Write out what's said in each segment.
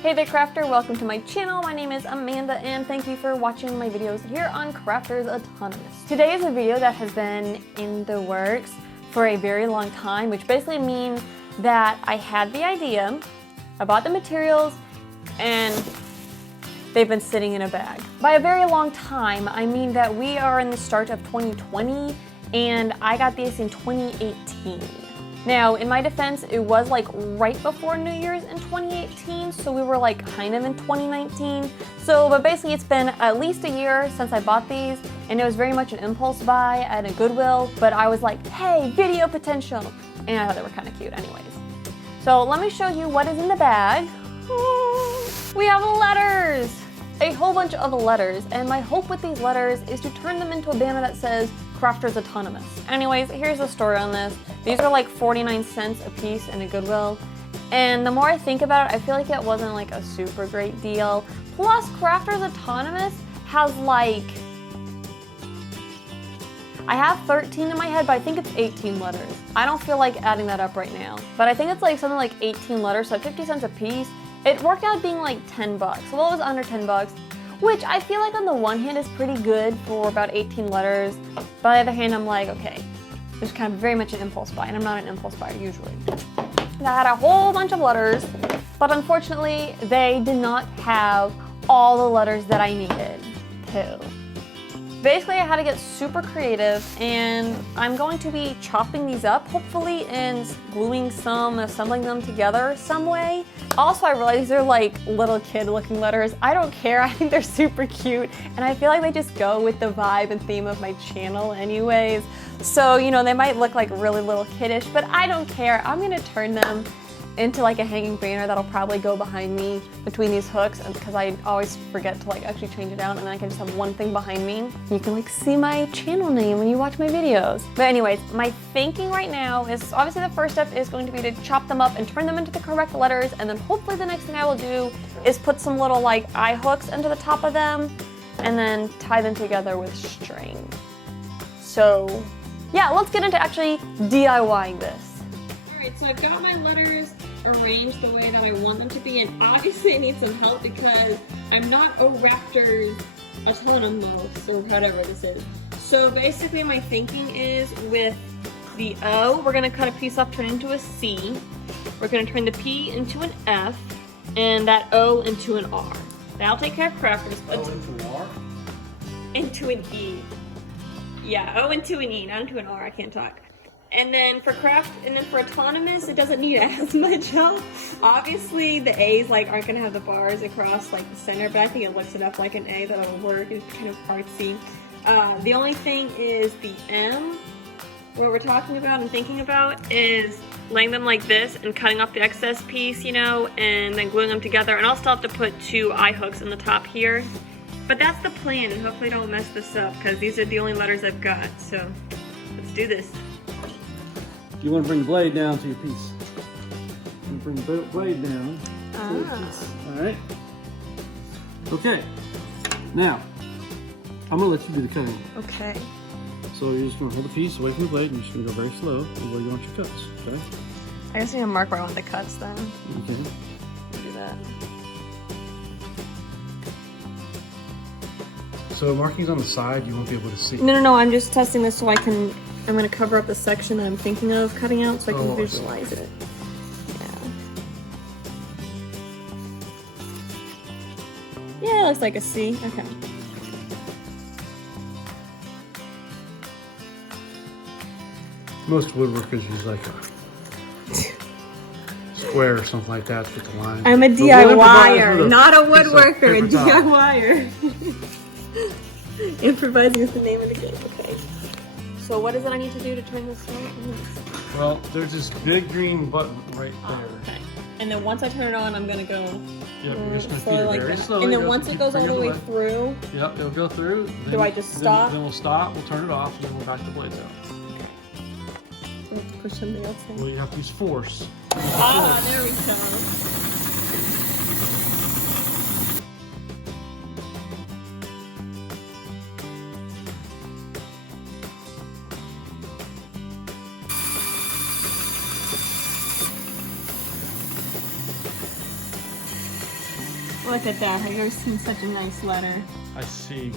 Hey there crafter, welcome to my channel. My name is Amanda and thank you for watching my videos here on Crafters Autonomous. Today is a video that has been in the works for a very long time, which basically means that I had the idea, I bought the materials, and they've been sitting in a bag. By a very long time, I mean that we are in the start of 2020 and I got these in 2018. Now, in my defense, it was like right before New Year's in 2018, so we were like kind of in 2019. But basically it's been at least a year since I bought these, and it was very much an impulse buy at a Goodwill, but I was like, hey, video potential, and I thought they were kind of cute anyways. So let me show you what is in the bag. We have letters! A whole bunch of letters, and my hope with these letters is to turn them into a banner that says Crafters Autonomous. Anyways, here's the story on this. These are like 49 cents a piece in a Goodwill, and the more I think about it, I feel like it wasn't like a super great deal. Plus, Crafters Autonomous has like, I have 13 in my head, but I think it's 18 letters. I don't feel like adding that up right now, but I think it's like something like 18 letters, so 50 cents a piece. It worked out being like 10 bucks. Well, it was under 10 bucks, which I feel like on the one hand is pretty good for about 18 letters. But on the other hand, I'm like, okay, this is kind of very much an impulse buy, and I'm not an impulse buyer usually. And I had a whole bunch of letters, but unfortunately, they did not have all the letters that I needed to. Basically, I had to get super creative, and I'm going to be chopping these up, hopefully, and gluing some, assembling them together some way. Also, I realized these are like little kid-looking letters. I don't care, I think they're super cute, and I feel like they just go with the vibe and theme of my channel anyways. So, you know, they might look like really little kiddish, but I don't care. I'm gonna turn them into like a hanging banner that'll probably go behind me between these hooks, because I always forget to like actually change it out, and then I can just have one thing behind me. You can like see my channel name when you watch my videos. But anyways, my thinking right now is obviously the first step is going to be to chop them up and turn them into the correct letters, and then hopefully the next thing I will do is put some little like eye hooks into the top of them and then tie them together with string. So yeah, let's get into actually DIYing this. Alright, so I've got my letters arranged the way that I want them to be, and obviously I need some help because I'm not a Raptors Autonomous or whatever this is. So basically my thinking is with the O, we're going to cut a piece off, turn it into a C. We're going to turn the P into an F, and that O into an R. That'll take care of Crafters. O into an R? Into an E. Yeah, O into an E, not into an R, I can't talk. And then for for Autonomous, it doesn't need as much help. Obviously, the A's like aren't gonna have the bars across like the center, but I think it looks enough like an A that'll work. It's kind of artsy. The only thing is the M, what we're talking about and thinking about is laying them like this and cutting off the excess piece, you know, and then gluing them together. And I'll still have to put 2 eye hooks in the top here. But that's the plan, and hopefully I don't mess this up because these are the only letters I've got. So let's do this. You want to bring the blade down to your piece. You bring the blade down to your piece. All right. Okay. Now, I'm going to let you do the cutting. Okay. So you're just going to hold the piece away from the blade, and you're just going to go very slow where you want your cuts, okay? I just need to mark where I want the cuts then. Okay. Do that. So markings on the side, you won't be able to see. No, I'm just testing this so I'm going to cover up the section that I'm thinking of cutting out so I can visualize it. Yeah, it looks like a C. Okay. Most woodworkers use like a square or something like that to get the line. I'm a DIYer, not a woodworker, a DIYer. Improvising is the name of the game, okay. So what is it I need to do to turn this on? Well, there's this big green button right there. Okay. And then once I turn it on, I'm going to go Yep, you're just going to slowly feed it like very that. slowly. And then once it goes all the way through, yep, it'll go through. Then, do I just stop? Then we'll stop, we'll turn it off, and then we'll back the blades out. push something else in. Well, you have to use force. Ah, there we go. Look at that. Have you ever seen such a nice letter? I see.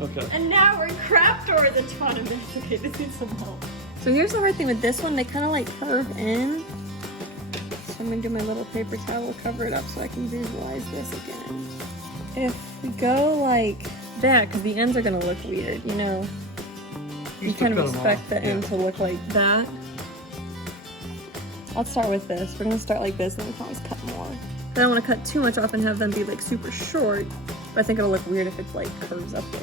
Okay. And now we're crap doors at tournaments. Okay, this needs some help. So here's the hard thing with this one. They kind of like curve in. So I'm gonna do my little paper towel, cover it up so I can visualize this again. If we go like that, because the ends are gonna look weird, you know. You kind of expect the end to look like that. Let's start with this. We're gonna start like this, and then we can always cut more. I don't want to cut too much off and have them be like super short, but I think it'll look weird if it's like curves up there.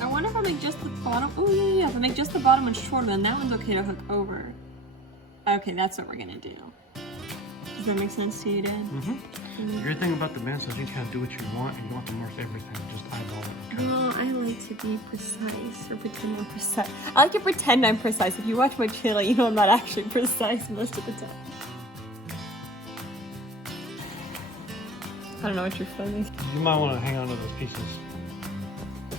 I wonder if I make just the bottom. Oh yeah. If I make just the bottom one shorter, then that one's okay to hook over. Okay, that's what we're gonna do. Does that make sense to you, Dad? Mm-hmm. The great thing about the band is you can kind of do what you want, and you don't have to mark everything. Just eyeball it. Okay? Well, I like to be precise, or pretend I'm precise. I like to pretend I'm precise. If you watch my channel, you know I'm not actually precise most of the time. I don't know what you're filming. You might want to hang on to those pieces.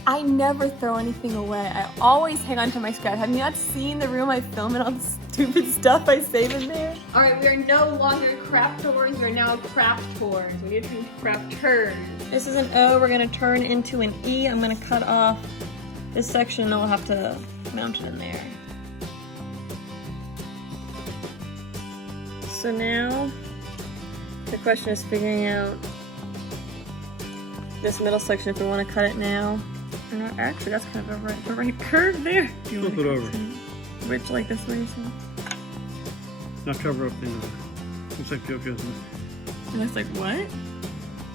I never throw anything away. I always hang on to my scrap. Have you not seen the room I film and all the stupid stuff I save in there? All right, we are no longer craftors. We are now craftors. We need to be crafters. This is an O. We're gonna turn into an E. I'm gonna cut off this section and I'll have to mount it in there. So now the question is figuring out this middle section if we want to cut it now. Or not. Actually, that's kind of a right curve there. Flip it over. Which, like this way, so. Now cover up the looks like Pinocchio's. It looks like what?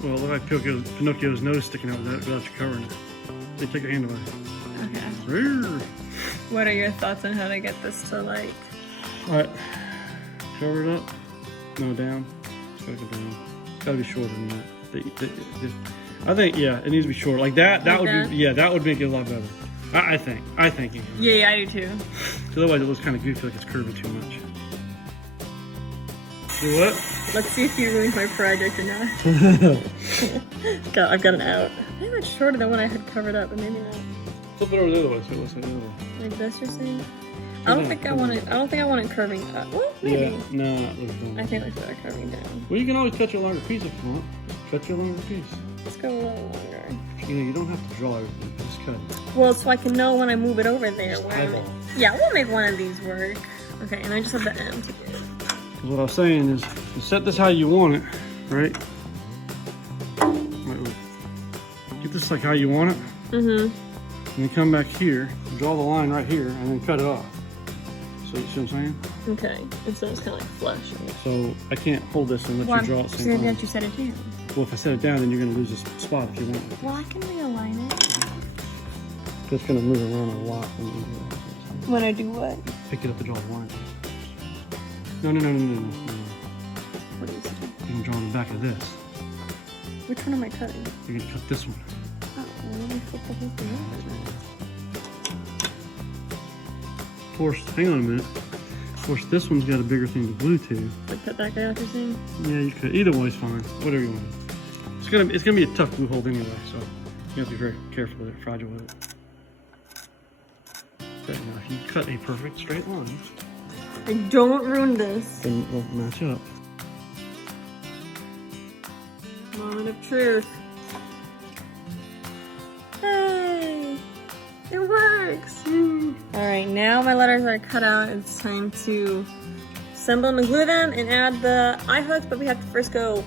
Well, it looks like Pinocchio's nose sticking out without you covering it. So take your hand away. Okay. Rrr. What are your thoughts on how to get this to like? Alright. Cover it up. No, down. It's gotta go down. It's gotta be shorter than that. I think, yeah, it needs to be short. Like that, that would be, yeah, that would make it a lot better. I think. Yeah, I do too. Otherwise it looks kind of goofy, like it's curving too much. Do what? Let's see if you ruined my project or not. I've got an out. Maybe much shorter than when I had covered up, but maybe not. Flip it over the other way so it looks like the other way. Like this, you're saying? I don't think I want it curving up. Well, maybe. Yeah, no, it looks wrong. I think it looks better curving down. Well, you can always cut your longer piece if you want. Cut your longer piece. Let's go a little longer. You know, you don't have to draw everything. Just cut it. Well, so I can know when I move it over there. Eyeball. Yeah, we'll make one of these work. Okay, and I just have the end to do. What I was saying is, you set this how you want it, right? Wait. Get this like how you want it. Mm-hmm. And then come back here, draw the line right here, and then cut it off. So you see what I'm saying? Okay, and so it's kind of like flush. So I can't hold this and let you draw it at the same time. You set it down. Well, if I set it down, then you're going to lose this spot if you want. Well, I can realign it. It's going to move around a lot when you do that. When I do what? Pick it up to draw the line. No. What is it? You're going to draw on the back of this. Which one am I cutting? You're going to cut this one. Oh, well, let me flip the whole thing over. Of course, hang on a minute. Of course, this one's got a bigger thing to glue to. Like cut that guy off, you're saying? Yeah, you could. Either way is fine. Whatever you want. It's gonna be a tough glue hold anyway, so you have to be very careful with it, fragile with it. Okay, now if you cut a perfect straight line, I don't ruin this. then we'll match up. Moment of truth. Hey! It works! Alright, now my letters are cut out. It's time to assemble them and glue them and add the eye hooks, but we have to first go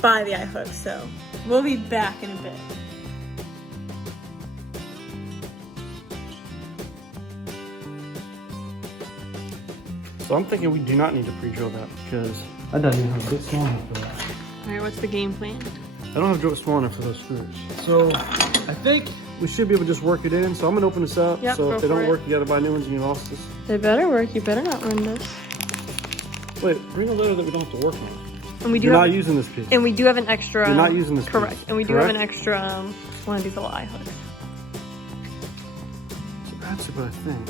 buy the eye hooks, so we'll be back in a bit. So I'm thinking we do not need to pre-drill that because I don't even have a good small enough for that. Alright, what's the game plan? I don't have a small enough for those screws. So I think we should be able to just work it in. So I'm gonna open this up. Yep, so if they don't work, you gotta buy new ones and you lost this. They better work. You better not ruin this. Wait, bring a letter that we don't have to work on. And we do You're have, not using this piece. And we do have an extra. You're not using this correct. piece. And we do have an extra one of these little eye hooks. So that's what I think.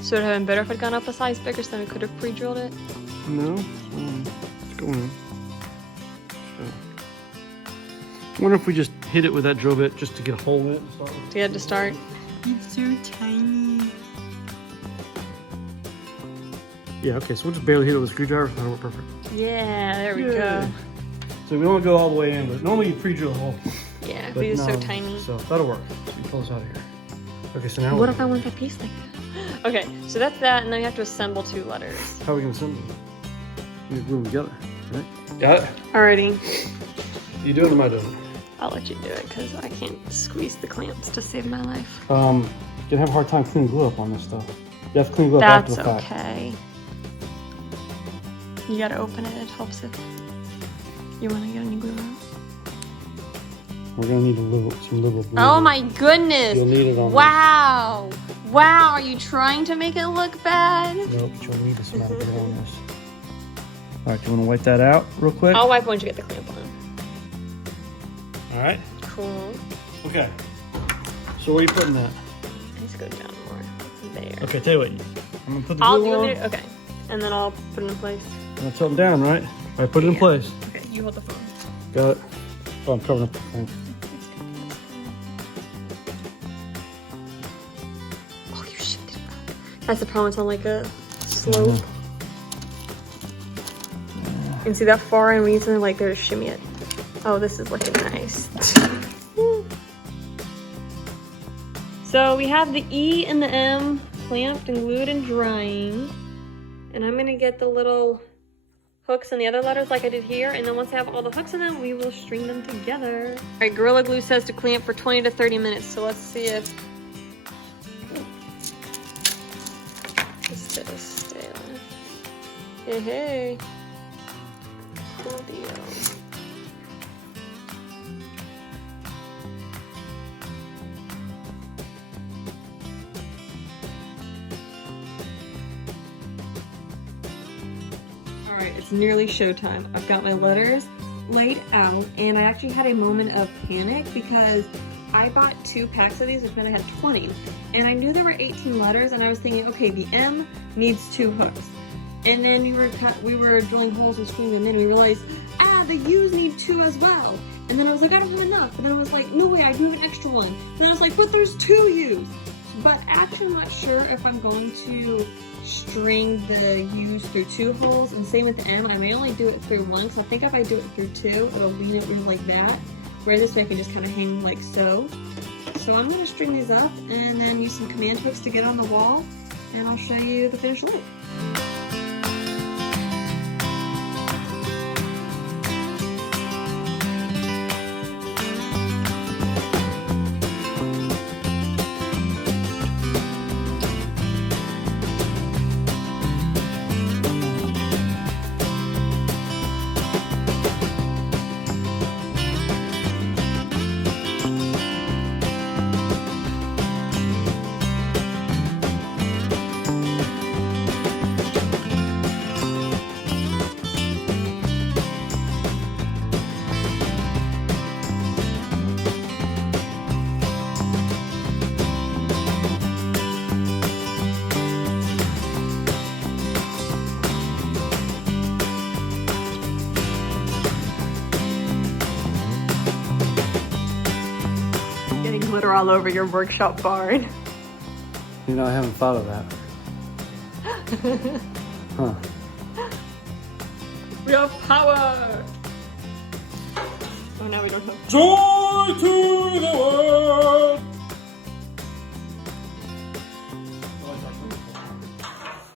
So it would have been better if it had gone up a size bigger, so then we could have pre-drilled it. No, it's going in. I wonder if we just hit it with that drill bit just to get a hole in it to start with. To get it to start. It's so tiny. Yeah, okay, so we'll just barely hit it with a screwdriver. That'll work perfect. Yeah, there we Yay. go. So we don't go all the way in, but normally you pre-drill a hole. Yeah, But but it's so no, tiny. So that'll work. So we pull this out of here. Okay, so now What if I want that piece like that? Okay, so that's that, and then we have to assemble 2 letters. how are we gonna assemble them? We glue them together, right? Got it? Alrighty. You doing it or am I doing it? I'll let you do it because I can't squeeze the clamps to save my life. You're gonna have a hard time cleaning glue up on this stuff. You have to clean glue up after That's the fact. okay. You gotta open it, it helps if you wanna get any glue out. We're gonna need some little glue. Oh my goodness! You'll need it on Wow! Wow, are you trying to make it look bad? this. Nope, you'll need this amount of glue on this. Alright, do you wanna wipe that out real quick? I'll wipe once you get the clamp on. Alright. Cool. Okay. So where are you putting that? Let's go down more. There. Okay, tell you what. I'm gonna put the I'll glue do on. it. Okay. And then I'll put it in place. I'm gonna tilt them down, right? Alright, put it in Yeah. place. Okay, you hold the phone. Got it. Oh, I'm covering up the phone. Oh, you shifted it back. That's the problem. It's on like a slope. And see that far and we need something like there to shimmy it. Oh, this is looking nice. So we have the E and the M clamped and glued and drying. And I'm gonna get the little hooks and the other letters like I did here. And then once I have all the hooks in them, we will string them together. All right, Gorilla Glue says to clamp for 20 to 30 minutes. So let's see if this is stale. Hey, hey. Cool deal. Alright, it's nearly showtime. I've got my letters laid out, and I actually had a moment of panic because I bought 2 packs of these, which meant I had 20. And I knew there were 18 letters, and I was thinking, okay, the M needs 2 hooks. And then we were drilling holes and screwing them in, and we realized, the U's need 2 as well. And then I was like, I don't have enough. And then I was like, no way, I do have an extra one. And then I was like, but there's 2 U's. But actually, I'm not sure if I'm going to string the U's through 2 holes. And same with the M, I may only do it through 1. So I think if I do it through 2, it'll lean it in like that. Whereas this way I can just kind of hang like so. So I'm going to string these up and then use some command hooks to get on the wall. And I'll show you the finished look. Glitter all over your workshop barn. You know, I haven't thought of that. Huh. We have power! Oh, now we don't have. Joy to the world!